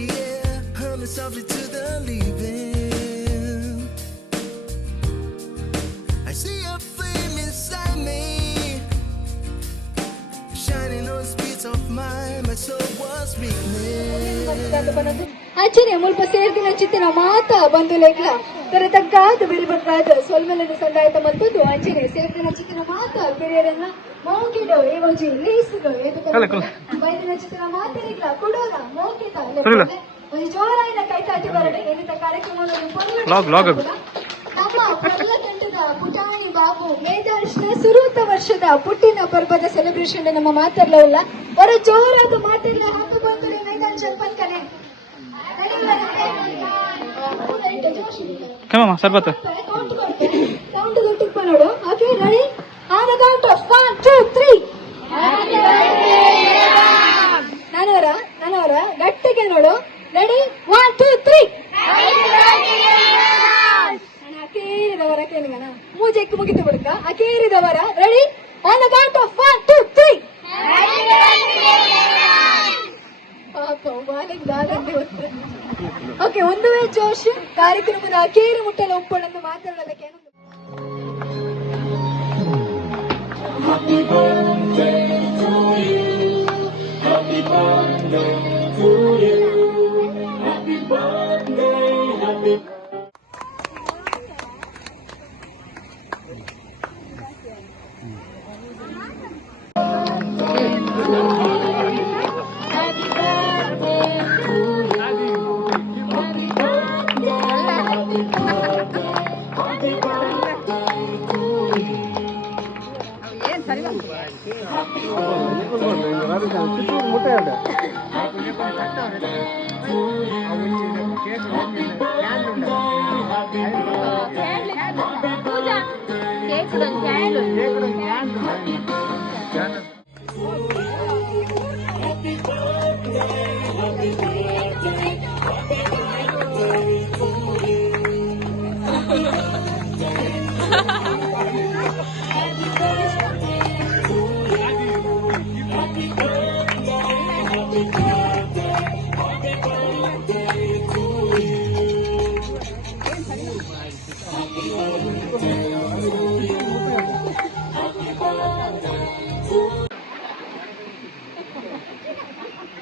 the air, humming softly to the leaving. I see a flame inside me, shining on the streets of mine. My soul was weakness. ಆಚೆನೆ ಮುಲ್ಪ ಸೇರ್ದಿನ ಚಿತ್ತಿನ ಮಾತ ಬಂದು ಲೇಖಲ ತರ ತಗ್ಗಾದ ಬಿರಿ ಬಗ್ಗಾದ ಸೊಲ್ಮೆಲನ್ನು ಸಂದಾಯತ ಮಲ್ಪದು ಆಚೆನೆ ಸೇರ್ದಿನ ಚಿತ್ತಿನ ಮಾತ ಬಿರಿಯರನ್ನ ಮೋಕಿಡು ಏವೋಜಿ ಲೀಸುಡು ಬೈದಿನ ಚಿತ್ತಿನ ಮಾತಿರಿಗ್ಲ ಕೊಡೋಲ ಮೋಕಿತ ಒಂದು ಜೋರಾಯಿನ ಕೈತಾಟಿ ಬರಡೆ ಎನ್ನಿತ ಕಾರ್ಯಕ್ರಮವನ್ನು ನಮ್ಮ ಪ್ರಬಲ ತಂಡದ ಪುಟಾಣಿ ಬಾಬು ಮೇಧಾರ್ಶ್ನ ಸುರೂತ ವರ್ಷದ ಪುಟ್ಟಿನ ಪರ್ವದ ಸೆಲೆಬ್ರೇಷನ್ ನಮ್ಮ ಮಾತಾಡ್ಲವಲ್ಲ ಅವರ ಜೋರಾದ ಮಾತೆಲ್ಲ ಹಾಕಿ ಬಂದು ಮೇಧಾನ್ ಶಲ್ಪನ್ ಕನೆ Come on, Sarbat. Count to the tick panodo. Okay, ready? On the count of 1, 2, 3. Nanavara, ಗಟ್ಟಿಗೆ ನೋಡು. Ready? 1, 2, 3. ನಾನು ಅಕೇರಿದವರ ಕೇಳಿಗನ. ಮೂಜೆಕ್ಕೆ ಮುಗಿತು ಬಿಡುತ್ತ. ಅಕೇರಿದವರ. Ready? On the count of 1, 2, 3. Okay, ಒಂದು ವೇ ಜೋಶ್ ಕಾರ್ಯಕ್ರಮದ ಅಕೇರಿ ಮುಟ್ಟಲು ಒಪ್ಪಣೆಂದು ಮಾತಾಡೋದಕ್ಕೆ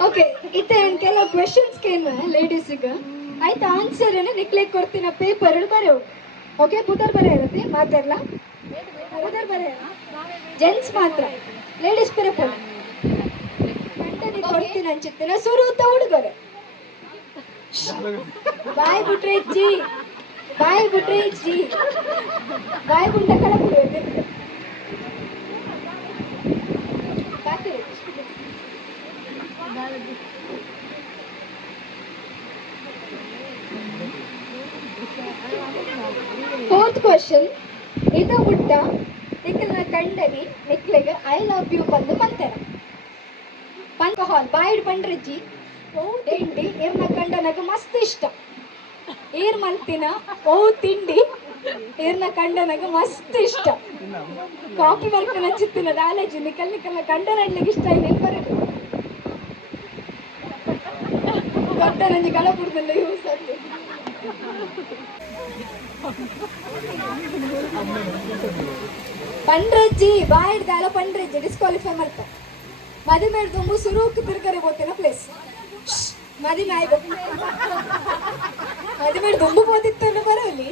ಓಕೆ, ಇತ್ತ ಕೆಲವು ಕ್ವೆಶನ್ಸ್ ಕೇಳ ಲೇಡೀಸ್ಗೆ ಆಯ್ತು ಆನ್ಸರ್ ನಿಕ್ಲಿಕ್ಕೆ ಕೊಡ್ತೀನಿ ಪೇಪರ್ ಬರೆಯೋ. ಓಕೆ, ಪುದರ್ ಬರೆಯತ್ತೆ ಮಾತಾಡ್ಲ ಪುದರ್ ಬರೆಯ ಜೆಂಟ್ಸ್ ಮಾತ್ರ, ಲೇಡೀಸ್ ಪೇಪರ್ ಗಂಟನಿ ಕೊಡ್ತೀನಿ ಅನ್ಸುತ್ತೆ. ಸುರೂತ ಹುಡುಗರು ಬಾಯ್ ಬಿಟ್ರೆ ಇಜ್ಜಿ, ಬಾಯ್ ಬಿಟ್ರೆ ಇಜ್ಜಿ, ಬಾಯ್ ಗುಂಡ ಕಳ ಬಿಡುತ್ತೆ. ಫೋರ್ತ್ ಕ್ವಶನ್, ಇದ ಹುಟ್ಟ ನಿಕ್ಕಲ್ನ ಕಂಡನಿ ನಿಕ್ಲೆಗೆ ಐ ಲವ್ ಯು ಬಂದು ಬಂತಾರ ಪಂಕಹಾಲ್ ಬಾಯಿಡ್ ಬಂಡ್ರಜ್ಜಿ ತಿಂಡಿ ಇರ್ನ ಕಂಡನಗ ಮಸ್ತ್ ಇಷ್ಟ. ಏರ್ ಮಲ್ತಿನ ಓ ತಿಂಡಿ ಇರ್ನ ಕಂಡನಗ ಮಸ್ತ್ ಇಷ್ಟ. ಕಾಫಿ ಬರ್ಕನ ಚಿತ್ತಿನ ನಾಲೆಜ್ ನಿಕಲ್ ನಿಕಲ್ನ ಕಂಡನಡ್ಲಿಗೆ ಇಷ್ಟ ಇಲ್ಲ ಬರಡು ಗಡ್ಡ ನಂಜಿ ಕಳಪುರದಲ್ಲ ಯೂಸ್ ಆಗ್ತದೆ. ಪಂಡ್ರಜ್ಜಿ ಬಾಯಿಡ್ದಾಲ ಪಂಡ್ರಜ್ಜಿ ಡಿಸ್ಕ್ವಾಲಿಫೈ ಮಾಡ್ತ. ಮದುವೆ ತುಂಬು ಸುರೂಕ್ ತಿರ್ಗರೆ ಹೋಗ್ತೇನೆ ಪ್ಲೇಸ್ ಮದುವೆ ಆಯ್ತು. ಮದುವೆ ದುಂಬು ಹೋದಿತ್ತು ಬರೋಲಿ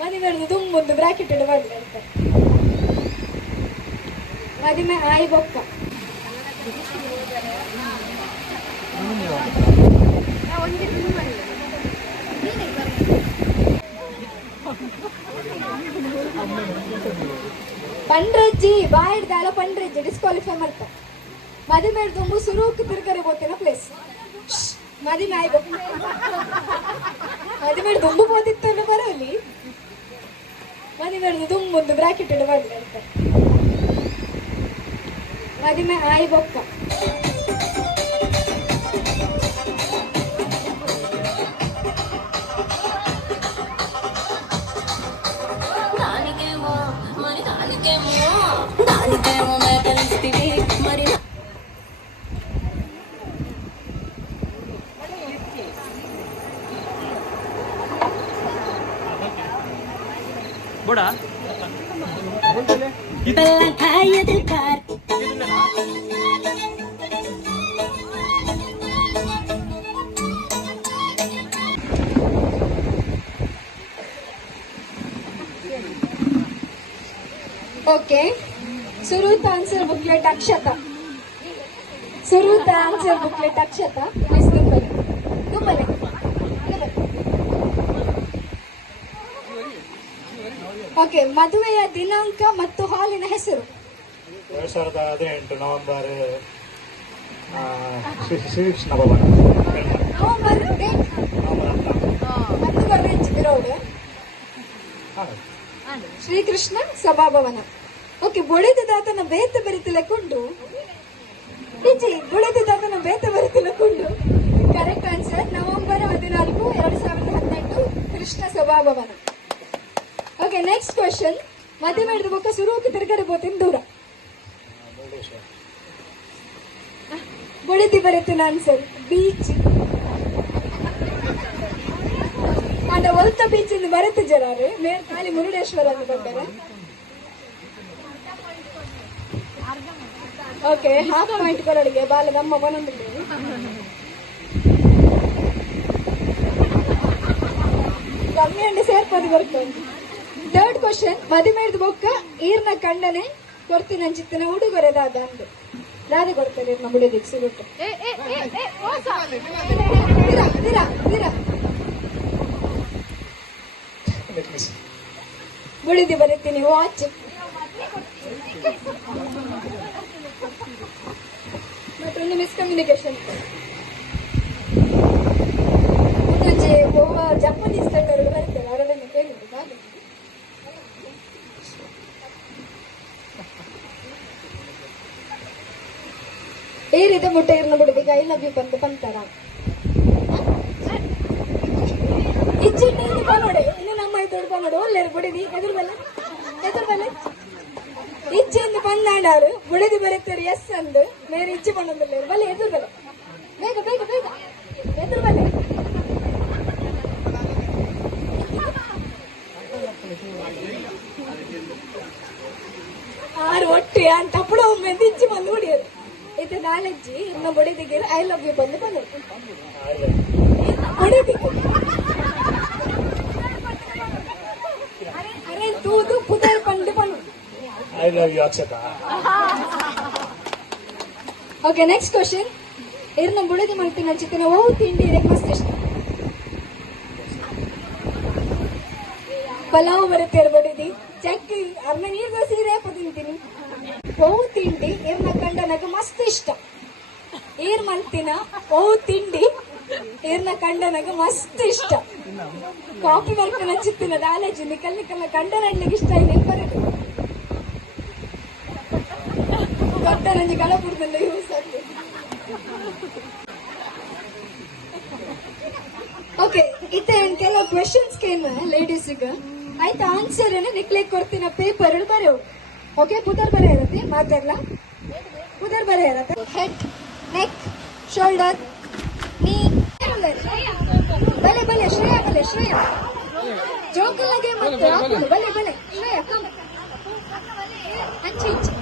ಮದುವೆ ದುಂಬೊಂದು ಬ್ರಾಕೆಟ್ ಮಾಡಿ ಅಂತ ಮದುವೆ ಆಯ್ ಬೊಕ್ಕ ಪಂಡ್ರಜ್ಜಿ ಬಾಯಿಡ್ದಾಲ ಪಂಡ್ರಜ್ಜಿ ಡಿಸ್ಕ್ವಾಲಿಫೈ ಮಾಡ್ತ. ಮದುವೆ ತುಂಬು ಸುರೂಕ್ ತಿರ್ಗರೆ ಹೋಗ್ತೇನೆ ಪ್ಲೇಸ್ ಮದುವೆ ಆಯ್ತು. ಮದುವೆ ದುಂಬು ಹೋದಿತ್ತು ಬರೋಲಿ ಮದುವೆ ದುಂಬೊಂದು ಬ್ರಾಕೆಟ್ ಮಾಡಿ ಅಂತ ಮದುವೆ ಆಯ್ ಬೊಕ್ಕ ओके, सुरुत आन्सर बुकलेट अक्षता. सुरुत आन्सर बुकलेट अक्षता. ಮಿಸ್ ದುಂಬಲೆ. ಓಕೆ, ಮದುವೆಯ ದಿನಾಂಕ ಮತ್ತು ಹಾಲಿನ ಹೆಸರು. 2018 ನವೆಂಬರ್ ಶ್ರೀಕೃಷ್ಣ ಭವನ. ನವೆಂಬರ್ ಡೇಟ್ ಮತ್ತು ಬರೆಂಚ್ ರೋಡ್ ಶ್ರೀಕೃಷ್ಣ ಸಭಾಭವನ. ಓಕೆ, ಬೊಳೆದಾತನ ಬೇತ ಬೆರೆತಿಲಕೊಂಡು ಇಜಿ ಬೊಳೆದಾತನ ಬೇತ ಬೆರೆತಿಲಕೊಂಡು ಕರೆಕ್ಟ್ ಆನ್ಸರ್. ನವೆಂಬರ್ 14, 2018 ಕೃಷ್ಣ ಸಭಾಭವನ. Okay, next question. ಮದುವೆ ಹಿಡಿದ ಬೊಕ್ಕ ಸುರುವಕ್ಕೆ ತಿರುಗಡಬೋತಿನ ದೂರ. ಬೊಳೆದಿ ಬರೆತಿನ ಆನ್ಸರ್ ಬೀಚ್. ಅಂಡ ಒಲ್ತ ಬೀಚ್ ಇಂದ ಬರೆತು ಜರಾರು ಮೇಲ್ ಖಾಲಿ ಮುರುಡೇಶ್ವರ ಅಂತ ಬಂದರೆ. ಓಕೆ, ಹಾಫ್ ಪಾಯಿಂಟ್ ಕೊರಡಿಗೆ ಬಾಲ ನಮ್ಮ ಒಂದೊಂದು ಕಮ್ಮಿ ಅಂಡೆ ಸೇರ್ಪದು ಬರ್ತದೆ. Third question. ಮದುವೆ ಹಿಡಿದು ಬೊಕ್ಕ ಈರ್ನ ಕಂಡನೆ ಕೊಡ್ತೀನಿ ಅಂಚಿತ್ತಿನ ಉಡುಗೊರೆದಾದ ಅಂದು ರಾಧೆ ಕೊಡ್ತಾರೆ ನಮ್ಮ ಬಿಡೋದಿಕ್ಕೆ ಸಿಗುತ್ತೆ. ಬುಳಿದಿ ಬರೀತೀನಿ ವಾಚ್. ಮತ್ತೊಂದು ಮಿಸ್ಕಮ್ಯುನಿಕೇಶನ್. ಜಪಾನೀಸ್ ತಂಡಗಳು ಬರ್ತೇವೆ, ಅವರನ್ನು ಕೇಳಿದ್ದು ಹಾಗೆ. ಏರಿದ ಮುಟ್ಟೆ ಇರ್ನ ಬಿಡುದಿಗೆ ಐ ಲವ್ ಯು ಬಂದು ಬಂತಾರ ಇಚ್ಚಿಟ್ಟು ನೋಡೆ ಇನ್ನು ನಮ್ಮ ಐದು ನೋಡು ಒಳ್ಳೆ ಬಿಡಿದಿ ಎದುರು ಬೆಲೆ ಇಚ್ಚಿಂದ ಬಂದಾಡಾರು ಬಿಡಿದಿ ಬರೀತಾರೆ ಎಸ್ ಅಂದು ಬೇರೆ ಇಚ್ಚಿ ಬಂದಿಲ್ಲ ಬಲೆ ಎದುರು ಬೆಲೆ ಬೇಗ ಬೇಗ ಬೇಗ ಎದುರು ಬೆಲೆ. ಆರು ಒಟ್ಟು ಅಂತ ಅಪ್ಪಳ ಒಮ್ಮೆ ಇಚ್ಚಿ ಬಂದು ಹೊಡಿಯೋದು. ಇದು ನಾಲೆಜ್ಜಿ ಇನ್ನ ಬಡಿದಿಗೆ ಐ ಲವ್ ಯು ಬಂದು ಬಂದು ಬಡಿದಿಗೆ ಅರೆ ತೂದು ಪುದರ್ ಬಂದು ಬಂದು I love you Akshata. Okay, next question. ಇರ್ನ ಬುಡದಿ ಮಾಡ್ತೀನಿ ಚಿಕ್ಕನ ಓ ತಿಂಡಿ ಮಸ್ತ್ ಇಷ್ಟ. ಪಲಾವ್ ಬರುತ್ತೆ ಬಡಿದಿ ಚಕ್ಕಿ ಅರ್ನ ನೀರ್ಗ ಸೀರೆ ತಿಂತೀನಿ. ಓವು ತಿಂಡಿ ಇರ್ನ ಕಂಡನಗ ಮಸ್ತ್ ಇಷ್ಟ. ಏರ್ ಮಲ್ತಿನ ಓವು ತಿಂಡಿ ಇರ್ನ ಕಂಡನಗ ಮಸ್ತ್ ಇಷ್ಟ. ಕಾಫಿ ಬರ್ಕನ ಚಿತ್ತಿನ ನಾಲೆಜ್ ನಿಕಲ್ ನಿಕಲ್ಲ ಕಂಡನಡ್ಲಿಗೆ ಇಷ್ಟ ಇದೆ ಬರೋದು ಗೊತ್ತ ನಂಜಿ ಕಳಪುರದಲ್ಲ ಯೂಸ್ ಆಗ್ತದೆ. ಓಕೆ, ಇತ್ತೆ ಕೆಲವು ಕ್ವೆಶನ್ಸ್ ಕೇನು ಲೇಡೀಸ್ಗೆ ಆಯ್ತು ಆನ್ಸರ್ ನಿಕ್ಲೇಕ್ ಕೊಡ್ತೀನ ಪೇಪರ್ ಬರೆಯೋ. ಓಕೆ, ಪುದರ್ ಬರೆ ಇರತ್ತೆ ಮಾತಾಡ್ಲಾ. ಪುದರ್ ಬರೆ ಇರತ್ತೆ. ಹೆಡ್, ನೆಕ್, ಶೋಲ್ಡರ್, ನೀ ಬಲೆ ಬಲೆ ಶ್ರೇಯ ಬಲೆ ಶ್ರೇಯ ಜೋಕಲ್ಲಾಗೆ ಮತ್ತು ಹಾಕುದು ಬಲೆ ಬಲೆ ಶ್ರೇಯ ಕಮ್ ಅಂಚಿ ಇಂಚಿ.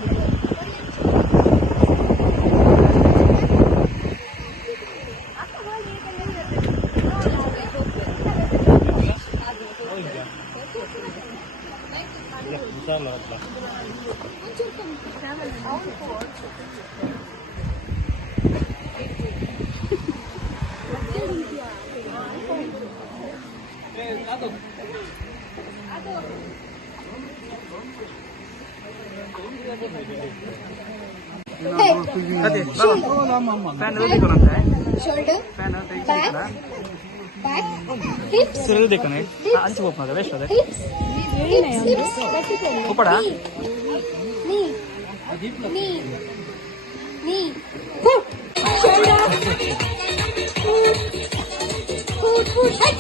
ಶೋಲ್ಡರ್, ಬ್ಯಾಕ್, ಬ್ಯಾಕ್, ಹಿಪ್ಸ್, ಅಂಚು ಹೋಗ್ತದೆ ವೇಸ್ಟ್ ಅದೇ hips, hips, hips, ಉಪ್ಪಡ knee, knee, knee, foot, shoulder, foot, head,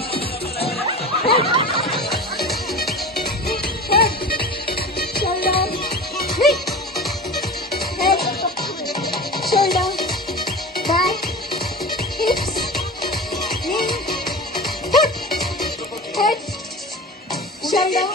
shoulder, knee, head, shoulder, back, hips, knee, foot, head, shoulder,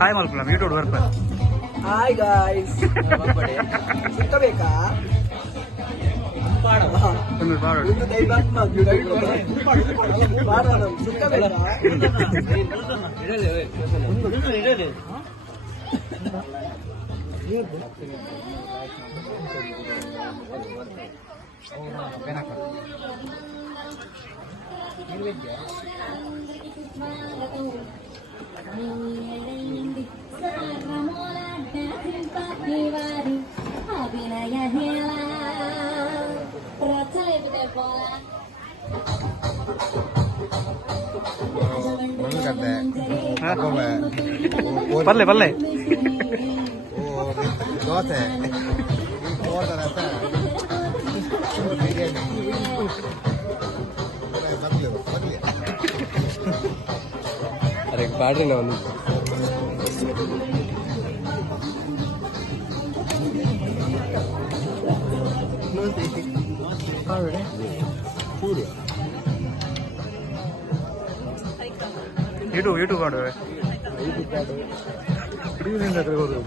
hi ಮಾಡ್ಕೊಳ್ಳ ಯೂಟ್ಯೂಬ್ ಬರ್ತಾರೆ ಹಾಯ್ ಗಾಯ್ಸ್ ಸಿಕ್ಕಬೇಕಾ ಒಂದು ಬಾಡು ಅಭಿನಯ ಹೇಳ ಪ್ರೋತ್ಸಾಹಿಸಿದೆ ಪಲ್ಲೆ ಪಲ್ಲೆ ದೋಸೆ ಅರೆ ಪಾಡ್ರಿ ನಾವು ಯೂಟ್ಯೂಬ್ ಯೂಟ್ಯೂಬ್ ಮಾಡುವೆ ಯೂಟ್ಯೂಬ್